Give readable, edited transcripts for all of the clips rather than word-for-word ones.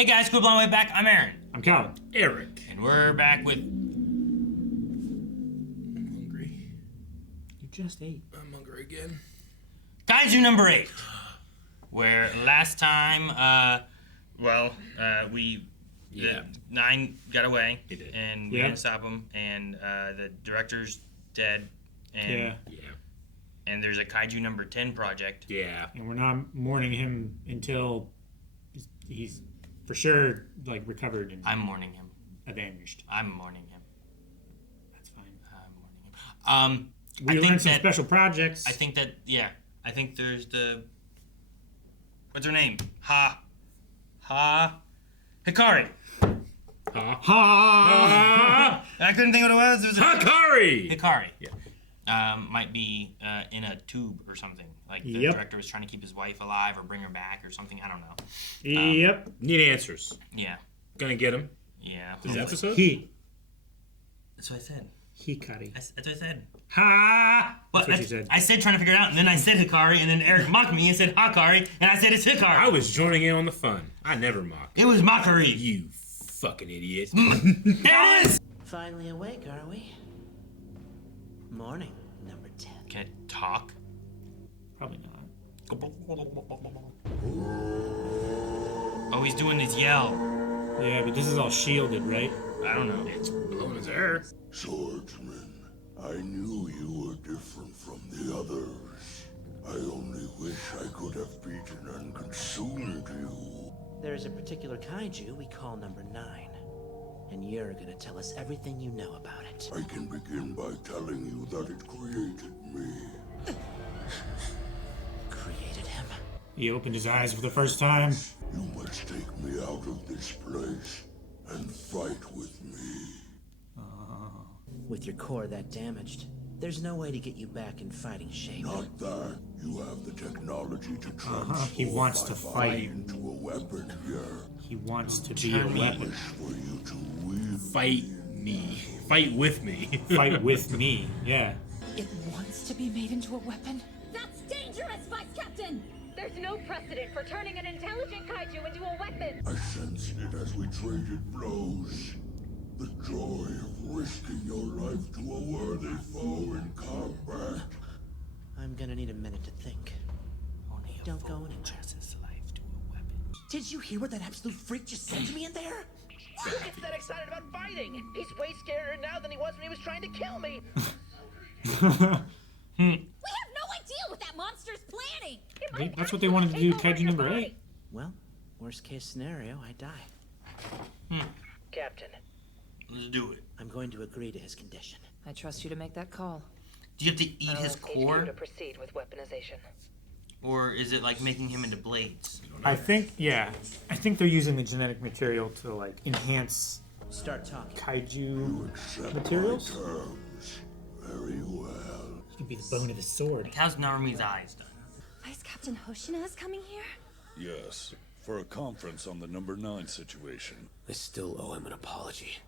Hey guys, quit blowing way back. I'm Aaron. I'm Calvin. Eric. And we're back with... I'm hungry. You just ate. I'm hungry again. Kaiju number 8. Where last time, we... Yeah. 9 got away. He did. And we didn't stop him. And the director's dead. And, and there's a Kaiju number 10 project. Yeah. And we're not mourning him until he's for sure, like, recovered and I'm mourning him. avenged. I'm mourning him. That's fine. I'm mourning him. We learned some special projects. I think that, I think there's the... What's her name? Hikari. I couldn't think what it was. It was Hikari. Yeah. Might be in a tube or something. Like the director was trying to keep his wife alive or bring her back or something. I don't know. Need answers. Yeah. Gonna get him. Yeah. This episode? That's what I said. Hikari. That's what I said. That's what you said. I said trying to figure it out, and then I said Hikari, and then Eric mocked me and said Hakari, and I said it's Hikari. I was joining in on the fun. I never mock. It was mockery. You fucking idiot. There it is! Finally awake, are we? Morning, number 10. Can it talk? Probably not. Oh, he's doing his yell. Yeah, but this is all shielded, right? I don't know. It's blowing his hair. Swordsman, I knew you were different from the others. I only wish I could have beaten and consumed you. There's a particular kaiju we call number 9. And you're gonna tell us everything you know about it. I can begin by telling you that it created me. Created him? He opened his eyes for the first time. You must take me out of this place and fight with me. With your core that damaged, there's no way to get you back in fighting shape. Not that. You have the technology to transform He wants to my fight. body into a weapon here. He wants to be a weapon. For you to win. Fight me. Fight with me. Fight with me. Yeah. It wants to be made into a weapon? That's dangerous, Vice Captain! There's no precedent for turning an intelligent kaiju into a weapon! I sensed it as we traded blows. The joy of risking your life to a worthy foe in combat. I'm gonna need a minute to think. Don't go anywhere. His life to a weapon. Did you hear what that absolute freak just said to me in there? Who gets that excited about fighting? He's way scarier now than he was when he was trying to kill me. We have no idea what that monster's planning! That's what they wanted to do, Kaiju number 8. Well, worst case scenario, I die. Captain. Let's do it. I'm going to agree to his condition. I trust you to make that call. Do you have to eat his core? To proceed with weaponization. Or is it like making him into blades? I think they're using the genetic material to, like, enhance Start talking. kaiju materials. Terms. Very well. He can be the bone of his sword. Like, how's Narumi's eyes done? Vice Captain Hoshina is coming here? Yes, for a conference on the number 9 situation. I still owe him an apology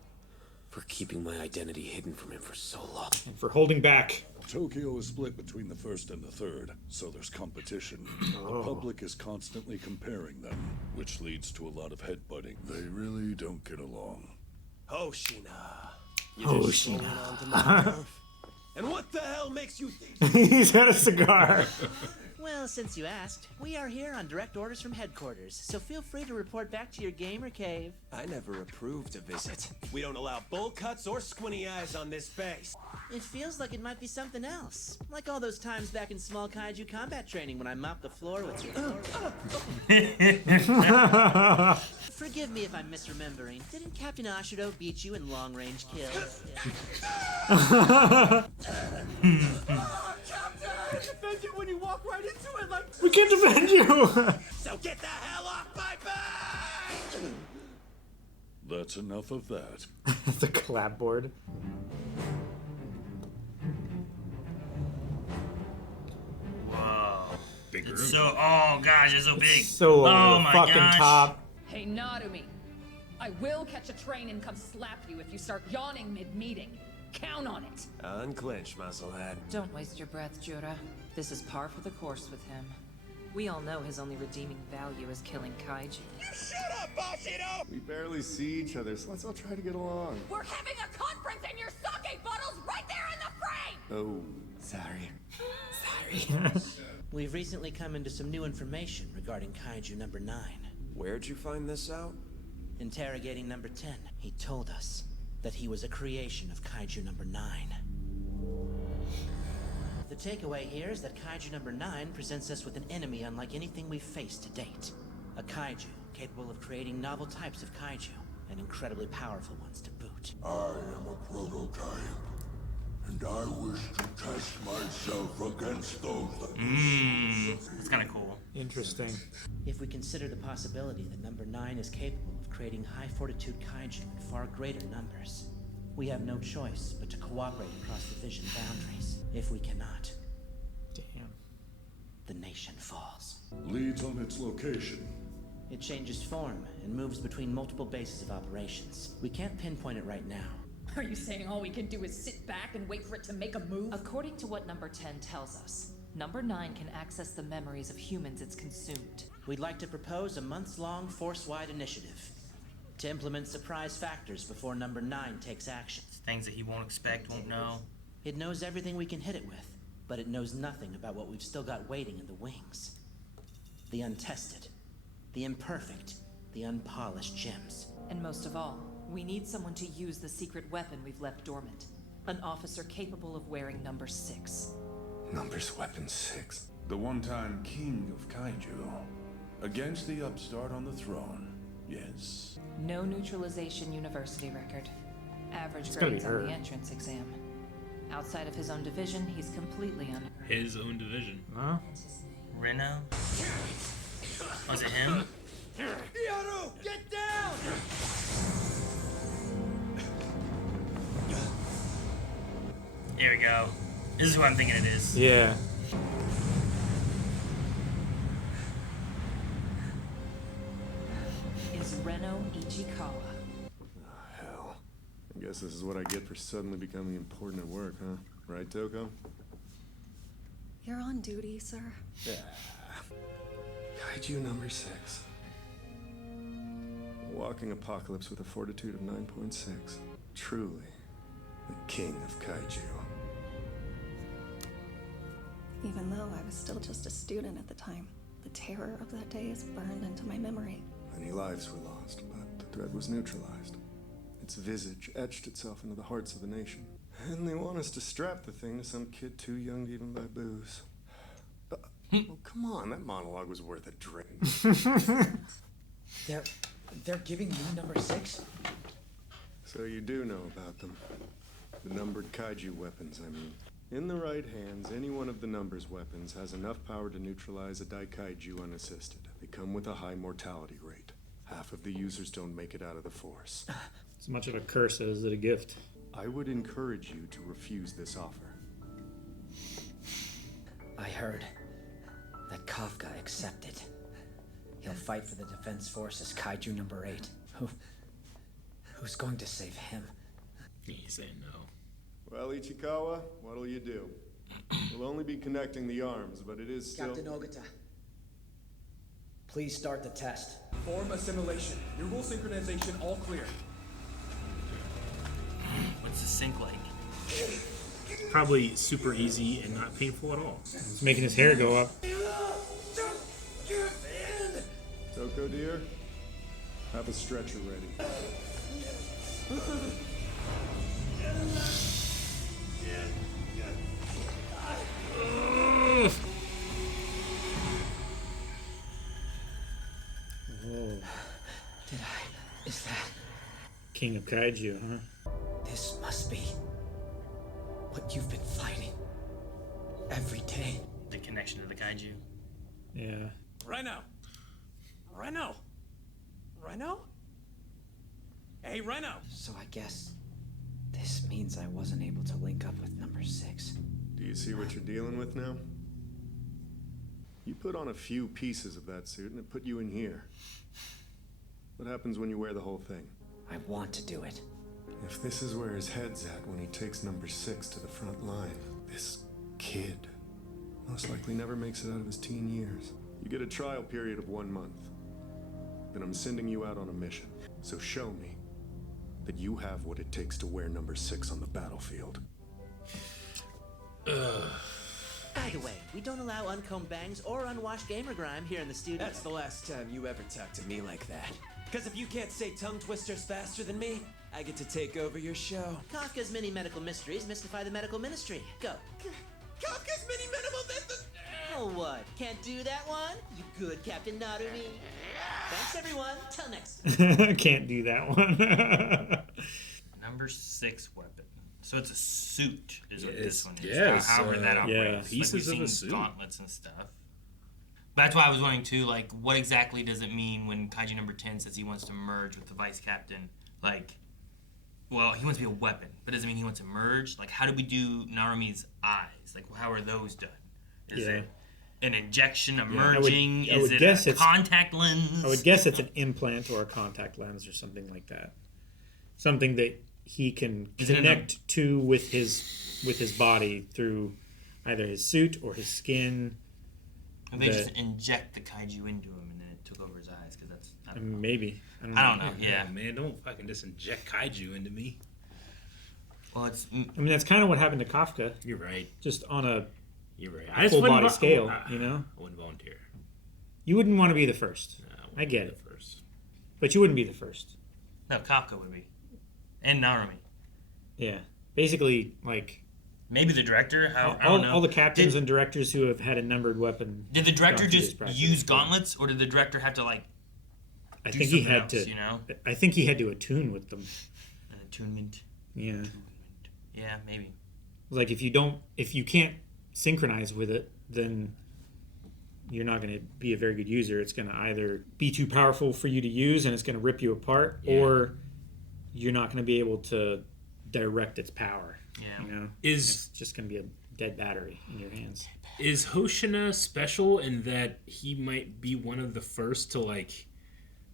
for keeping my identity hidden from him for so long. And for holding back. Tokyo is split between the 1st and the 3rd, so there's competition. The public is constantly comparing them, which leads to a lot of headbutting. They really don't get along. Hoshina. Hoshina. And what the hell makes you think? He's got a cigar. Well, since you asked, we are here on direct orders from headquarters, so feel free to report back to your gamer cave. I never approved a visit. We don't allow bull cuts or squinty eyes on this base. It feels like it might be something else. Like all those times back in small kaiju combat training when I mopped the floor with your... Forgive me if I'm misremembering. Didn't Captain Ashido beat you in long-range kills? Defend you when you walk right into it like... We can defend you. So get the hell off my back! That's enough of that. The collab board. Whoa. Big room. It's so, oh gosh, it's so big. So oh over my the fucking gosh. top. Hey, Narumi. I will catch a train and come slap you if you start yawning mid-meeting. Count on it. Unclench, musclehead. Don't waste your breath, Jura. This is par for the course with him. We all know his only redeeming value is killing kaiju. You shut up, Bullshito! We barely see each other, so let's all try to get along. We're having a conference and your sake bottle's right there in the frame! Oh, sorry. We've recently come into some new information regarding Kaiju Number 9. Where'd you find this out? Interrogating Number 10, he told us that he was a creation of Kaiju Number 9. The takeaway here is that Kaiju Number 9 presents us with an enemy unlike anything we've faced to date. A kaiju capable of creating novel types of kaiju, and incredibly powerful ones to boot. I am a prototype, and I wish to test myself against those that That's kind of cool. Interesting. If we consider the possibility that Number 9 is capable of creating high-fortitude kaiju in far greater numbers, we have no choice but to cooperate across the vision boundaries. If we cannot, Damn. the nation falls. leads on its location. It changes form and moves between multiple bases of operations. We can't pinpoint it right now. Are you saying all we can do is sit back and wait for it to make a move? According to what Number 10 tells us, Number 9 can access the memories of humans it's consumed. We'd like to propose a months-long force-wide initiative to implement surprise factors before Number 9 takes action. Things that he won't expect, won't know. It knows everything we can hit it with, but it knows nothing about what we've still got waiting in the wings. The untested, the imperfect, the unpolished gems. And most of all, we need someone to use the secret weapon we've left dormant. An officer capable of wearing Number 6. Numbers weapon 6. The one-time king of kaiju. Against the upstart on the throne. Yes. No neutralization university record. Average It's gotta be grades on her. the entrance exam. Outside of his own division, he's completely His own division. Huh? Reno? Was it him? Yaru, get down! Here we go. This is what I'm thinking it is. Yeah. is Reno Ichikawa. Hell. I guess this is what I get for suddenly becoming important at work, huh? Right, Toko? You're on duty, sir. Yeah. Kaiju number 6. A walking apocalypse with a fortitude of 9.6. Truly, the king of kaiju. Even though I was still just a student at the time, the terror of that day is burned into my memory. Many lives were lost, but the threat was neutralized. Its visage etched itself into the hearts of the nation. And they want us to strap the thing to some kid too young to even buy booze. Oh, come on, that monologue was worth a drink. They're giving me number 6? So you do know about them. The numbered kaiju weapons, I mean. In the right hands, any one of the numbers weapons has enough power to neutralize a daikaiju unassisted. They come with a high mortality rate. Half of the users don't make it out of the force. As much of a curse as it a gift. I would encourage you to refuse this offer. I heard that Kafka accepted. He'll fight for the Defense Force as Kaiju number 8. Who's going to save him? He's saying no. Well, Ichikawa, what'll you do? We'll only be connecting the arms, but it is still... Captain Ogata, please start the test. Form assimilation. Neural synchronization all clear. What's the sync like? Probably super easy and not painful at all. It's making his hair go up. Toko, dear, have a stretcher ready. Whoa. Is that... King of Kaiju, huh? This must be what you've been fighting every day. The connection to the kaiju. Yeah. Reno! Reno! Reno? Hey, Reno! So I guess this means I wasn't able to link up with number 6. Do you see what you're dealing with now? You put on a few pieces of that suit and it put you in here. What happens when you wear the whole thing? I want to do it. If this is where his head's at when he takes number 6 to the front line, this kid most likely never makes it out of his teen years. You get a trial period of 1 month. Then I'm sending you out on a mission. So show me that you have what it takes to wear number 6 on the battlefield. By the way, we don't allow uncombed bangs or unwashed gamer grime here in the studio. That's the last time you ever talked to me like that. Because if you can't say tongue twisters faster than me, I get to take over your show. Kafka's mini medical mysteries mystify the medical ministry. Go. Kafka's mini medical mysteries. Oh, what? Can't do that one? You good, Captain Narumi. Thanks, everyone. Till next. Can't do that one. Number 6 weapon. So it's a suit, is what Yes, this one is. yes, However that operates. pieces like of we've a seen suit. gauntlets and stuff. That's why I was wondering too, like, what exactly does it mean when Kaiju number 10 says he wants to merge with the vice captain? Like, well, he wants to be a weapon, but does it mean he wants to merge? Like, how do we do Narumi's eyes? Like, how are those done? Is it an injection, a merging? I would Is it guess a it's contact lens? I would guess it's an implant or a contact lens or something like that. Something that he can connect to with his body through either his suit or his skin. And they just inject the kaiju into him, and then it took over his eyes, because that's... I don't know. Maybe. I don't know, yeah. Man, don't fucking just inject kaiju into me. Well, it's... I mean, that's kind of what happened to Kafka. You're right. Just on a You're right. full body scale, you know? I wouldn't volunteer. You wouldn't want to be the first. I get it. But you wouldn't be the first. No, Kafka would be. And Narumi. Yeah. Basically, like... Maybe the director? I don't know. All the captains and directors who have had a numbered weapon... Did the director gone through just this process. use gauntlets, or did the director have to, like, I do think he something had else, to... you know? I think he had to attune with them. An attunement? Yeah. Yeah, maybe. Like, if you can't synchronize with it, then you're not going to be a very good user. It's going to either be too powerful for you to use and it's going to rip you apart, or you're not going to be able to direct its power. Yeah. You know? It's just going to be a dead battery in your hands. Is Hoshina special in that he might be one of the first to, like,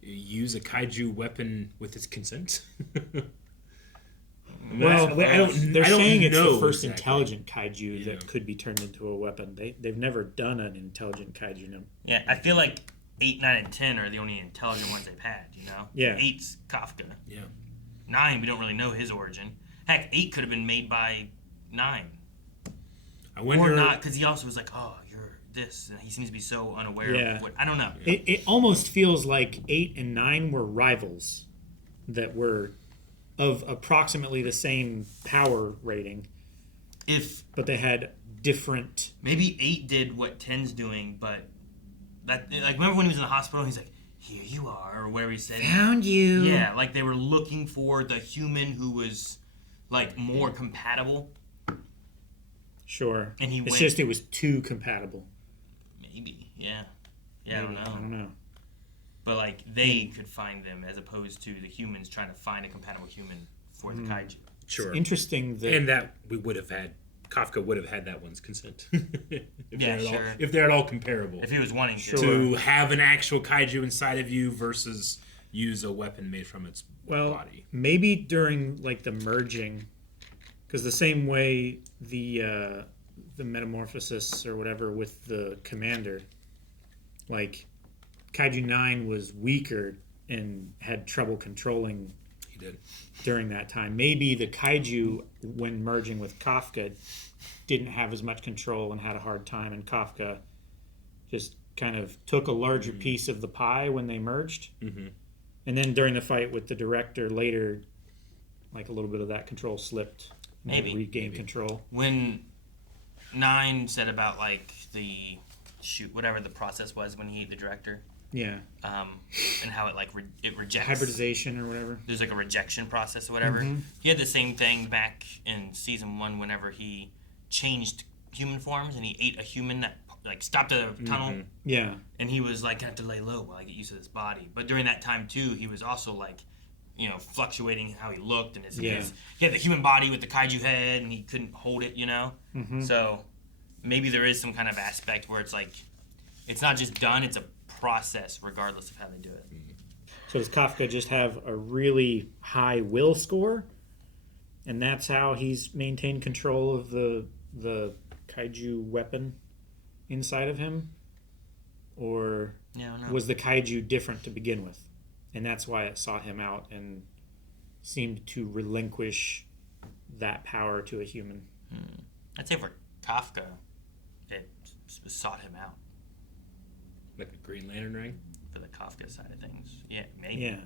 use a kaiju weapon with his consent? Well, they're saying it's the first exactly. intelligent kaiju that could be turned into a weapon. They've never done an intelligent kaiju. No. Yeah, I feel like 8, 9, and 10 are the only intelligent ones they've had, you know? Yeah. 8's Kafka. Yeah. 9, we don't really know his origin. Heck, 8 could have been made by 9. I wonder... Or not, because he also was like, oh, you're this. And he seems to be so unaware of what... I don't know. It almost feels like 8 and 9 were rivals that were of approximately the same power rating. But they had different... Maybe 8 did what 10's doing, but... that like remember when he was in the hospital and he's like, here you are, or where he said... Found you. Yeah, like they were looking for the human who was, like, more compatible. Sure. And it's just it was too compatible. Maybe, yeah. Yeah, Maybe. I don't know. I don't know. But, like, they could find them as opposed to the humans trying to find a compatible human for the kaiju. Sure. It's interesting that... And that we would have had... Kafka would have had that one's consent. If they're at all comparable. If he was wanting to. To have an actual kaiju inside of you versus use a weapon made from its body. Maybe during, like, the merging, because the same way the metamorphosis or whatever with the commander, like, Kaiju 9 was weaker and had trouble controlling during that time. Maybe the kaiju, when merging with Kafka, didn't have as much control and had a hard time, and Kafka just kind of took a larger piece of the pie when they merged. Mm-hmm. And then during the fight with the director later, like, a little bit of that control slipped. Maybe. Regained control. When 9 said about, like, the whatever the process was when he ate the director. Yeah. And how it, like, it rejects... Hybridization or whatever. There's, like, a rejection process or whatever. Mm-hmm. He had the same thing back in season 1 whenever he changed human forms and he ate a human that, like, stopped a tunnel. Mm-hmm. Yeah. And he was, like, I have to lay low while I get used to this body. But during that time, too, he was also, like, you know, fluctuating how he looked. And he had the human body with the kaiju head and he couldn't hold it, you know? Mm-hmm. So maybe there is some kind of aspect where it's, like, it's not just done, it's a process regardless of how they do it. So does Kafka just have a really high will score, and that's how he's maintained control of the kaiju weapon inside of him? or was the kaiju different to begin with, and that's why it sought him out and seemed to relinquish that power to a human. I'd say for Kafka, it sought him out. Like a Green Lantern ring? For the Kafka side of things. Yeah, maybe. Yeah.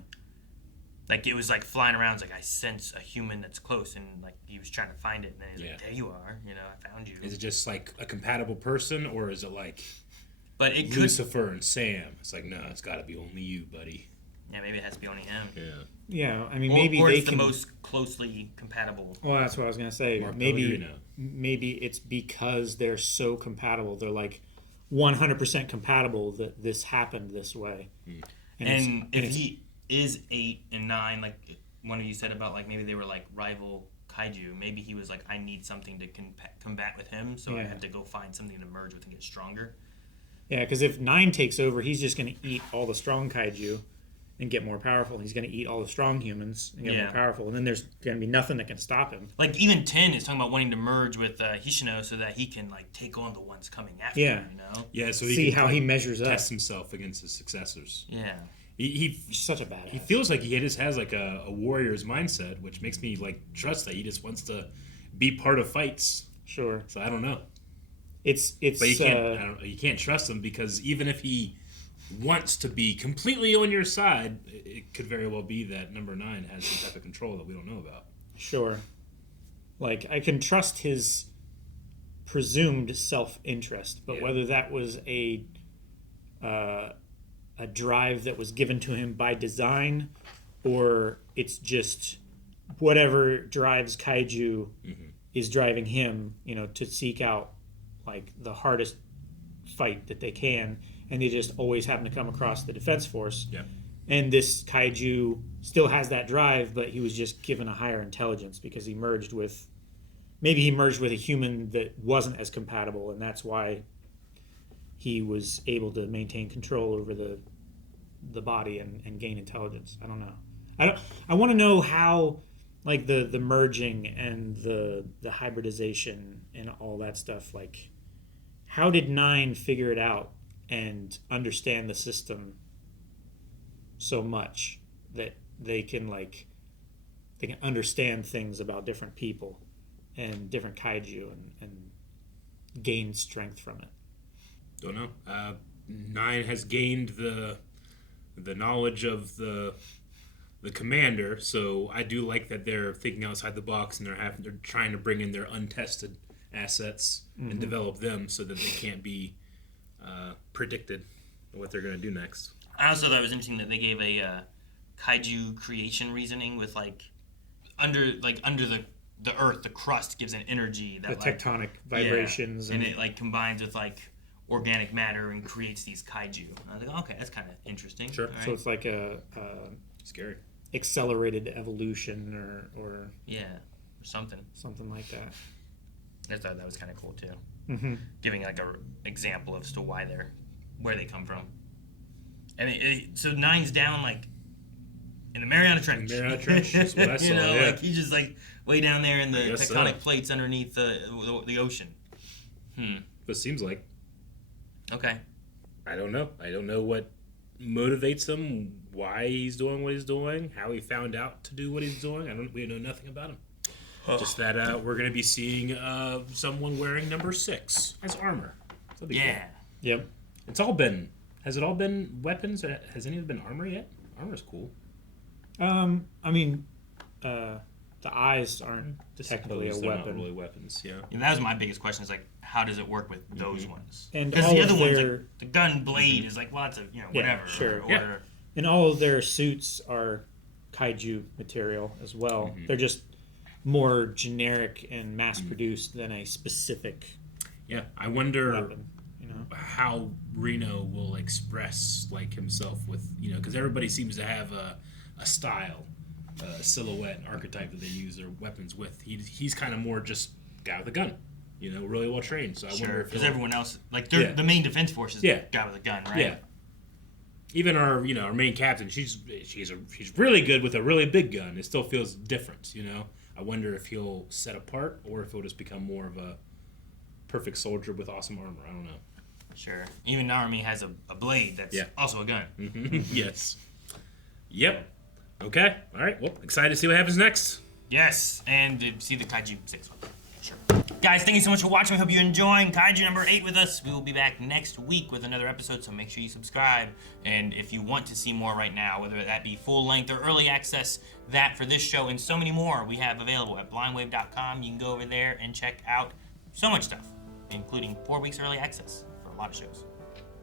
Like, it was like flying around. It's like, I sense a human that's close, and like he was trying to find it, and then he's like, there you are. I found you. Is it just like a compatible person, or is it like but it Lucifer and Sam? It's like, no, it's got to be only you, buddy. Yeah, maybe it has to be only him. Yeah. Yeah, I mean, or, maybe or they it's can... the most closely compatible. Well, that's what I was gonna say. Mark Maybe Pellegrino. maybe it's because they're so compatible. They're like 100% compatible that this happened this way. And if he is 8 and 9, like one of you said about like maybe they were like rival kaiju, maybe he was like, I need something to combat with him, so I have to go find something to merge with and get stronger. Yeah, because if 9 takes over, he's just going to eat all the strong kaiju and get more powerful. He's going to eat all the strong humans and get more powerful. And then there's going to be nothing that can stop him. Like, even 10 is talking about wanting to merge with Hishino so that he can, like, take on the ones coming after him, Yeah, so see can, how he measures up. Test himself against his successors. Yeah. He's such a badass. He feels like he just has, like, a warrior's mindset, which makes me, like, trust that he just wants to be part of fights. Sure. So I don't know. But you can't trust him because even if he wants to be completely on your side, it could very well be that number 9 has some type of control that we don't know about. Sure. Like, I can trust his presumed self-interest, but whether that was a drive that was given to him by design, or it's just whatever drives kaiju is driving him, to seek out like the hardest fight that they can, and they just always happen to come across the defense force. Yeah. And this kaiju still has that drive, but he was just given a higher intelligence because he merged with a human that wasn't as compatible, and that's why he was able to maintain control over the body and gain intelligence. I don't know. I want to know how, like, the merging and the hybridization and all that stuff, like, how did 9 figure it out and understand the system so much that they can understand things about different people and different kaiju and gain strength from it? Don't know. 9 has gained the knowledge of the commander, so I do like that they're thinking outside the box and they're trying to bring in their untested assets and develop them so that they can't be predicted what they're going to do next. I also thought it was interesting that they gave a kaiju creation reasoning with under the earth, the crust gives an energy that the tectonic vibrations, and it combines with organic matter and creates these kaiju. And I was like, okay, that's kind of interesting. Sure. Right. So it's like a scary accelerated evolution or something like that. I thought that was kind of cool too. Mm-hmm. Giving like a example as to why where they come from. And so 9's down in the Marietta Trench. Marietta Trench, that's what I saw. Like he's just way down there in the tectonic plates underneath the ocean. It seems like. Okay. I don't know. I don't know what motivates him, why he's doing what he's doing, how he found out to do what he's doing. We know nothing about him. Just that we're going to be seeing someone wearing number 6 as armor. Cool. Yep. Has it all been weapons? Has any of it been armor yet? Armor's cool. I mean, the eyes aren't technically a weapon. Not really weapons, yeah. And that was my biggest question, is how does it work with those ones? Because the other ones, the gun blade is lots of, whatever. Yeah, sure. Or, and all of their suits are kaiju material as well. They're just more generic and mass-produced than a specific I wonder weapon, how Reno will express himself with, because everybody seems to have a style, a silhouette, an archetype that they use their weapons with. He's kind of more just guy with a gun, really well trained. So I wonder if because everyone else, the main defense force is guy with a gun, right? Yeah. Even our main captain, she's really good with a really big gun. It still feels different, I wonder if he'll set apart or if he'll just become more of a perfect soldier with awesome armor. I don't know. Sure. Even Narumi has a blade that's also a gun. Yes. Yep. Okay. All right. Well, excited to see what happens next. Yes, and to see the Kaiju 6 one. Sure. Guys, thank you so much for watching. We hope you're enjoying Kaiju number 8 with us. We will be back next week with another episode, so make sure you subscribe. And if you want to see more right now, whether that be full length or early access, that for this show and so many more we have available at blindwave.com. You can go over there and check out so much stuff, including 4 weeks early access for a lot of shows.